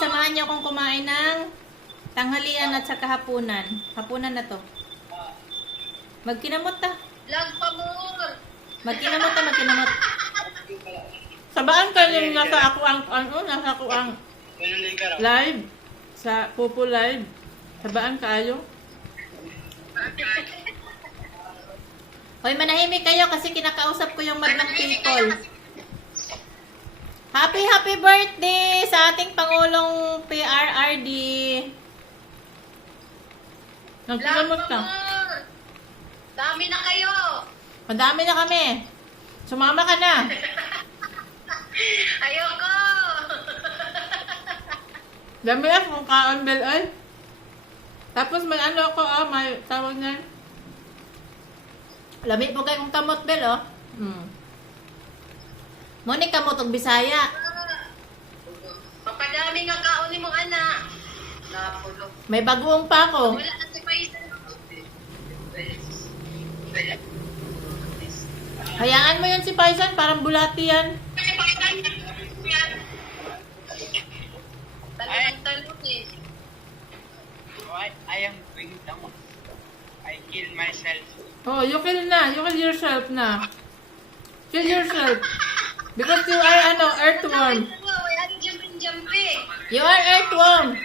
samahan niyo akong kumain ng tanghalian at saka hapunan. Hapunan na to. Magkinamot ta. Vlog pa more. Magkinamot ta, magkinamot. Sabaan ka yung nasa ako ang live. Sa Pupo Live. Sabaan kayo. Hoy, manahimik kayo kasi kinakausap ko yung madlang people. Happy birthday sa ating Pangulong PRRD. Nagkikamot ka. Dami na kayo. Madami na kami. Sumama ka na. Ayoko. Dami na kung kaon bel ay. Tapos may ano ako may tawag na. Lami po kayong kamot bel Muni kamot og Bisaya. Papadami nga kaon ni mong anak. Napulo. May bagoong pa ako. Wala na si Paisan. Hayaan mo yan si Paisan, parang bulati yan. Talong eh. What I am doing now, I kill myself. Oh, you kill na. You kill yourself na. Kill yourself. Because you are, earthworm. Wala na jumping. You are earthworm.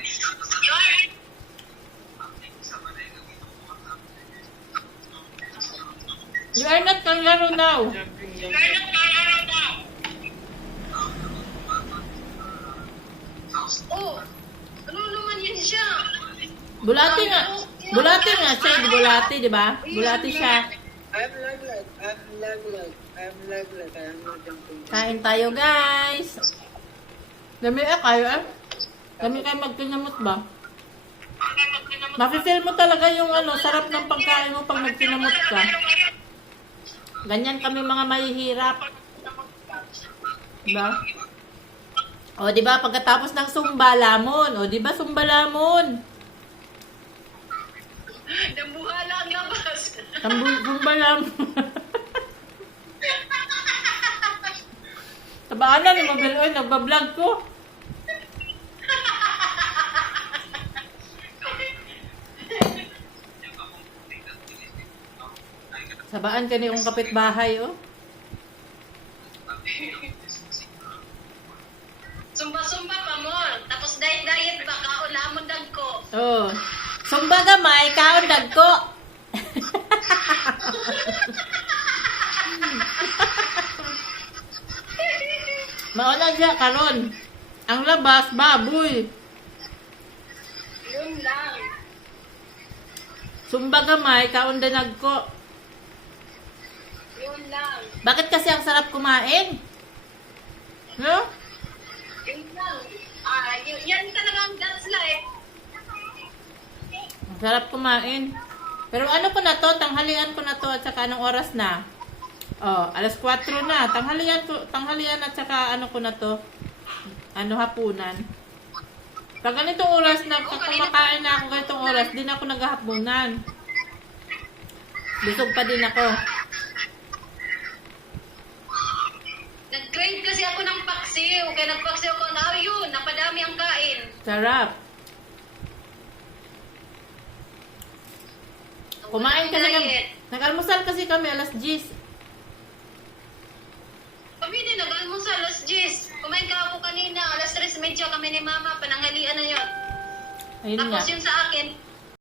You are not kangaroo now. Oh, ano naman yun siya? Bulati nga. Bulati nga siya. Bulati, di ba? Bulati siya. I'm lag. I'm not jumping. Kain tayo, guys. Dami kayo Dami kayo magkinamot ba? Mafe-feel mo talaga yung sarap ng pagkain mo pag nagkinamot ka. Ganyan kami mga mahihirap. Diba? O, diba? Pagkatapos ng Sumba Lamon. O, diba? Sumba Lamon. Nabuhala ang labas. Sumba Lamon. Tabaan na ni Mabel. Oy, nagbablog ko. Sabaan ka ni yung kapitbahay, oh. Sumba-sumba pa mo. Tapos diet ba? Kaulamon dag ko. Oh. Sumba gamay, kaon dagko. Mauna siya karon. Ang labas, baboy. Yun lang. Sumba gamay, kaon danagko. Yun lang. Bakit kasi ang sarap kumain? No? Yun lang. Yan talaga ang God's life. Ang sarap kumain. Pero ano ko na to, tanghalian ko na to at saka anong oras na? Oh, alas 4 na. Tanghalian at saka ano ko na to? Hapunan. Pag ganitong oras na kumakain na ako ganitong oras, din ako naghahapunan. Busog pa din ako. Nag-crave kasi ako ng paksiw. Kaya nagpaksiw ako. Yun, napadami ang kain. Sarap. Kumain kasi kami. Nag-almusal kasi kami alas 10. Kami din, nag-almusal, alas 10. Kumain ka ako kanina, alas 3:30 kami ni Mama, pananghalian na yun. Ayun nga. Tapos yun sa akin,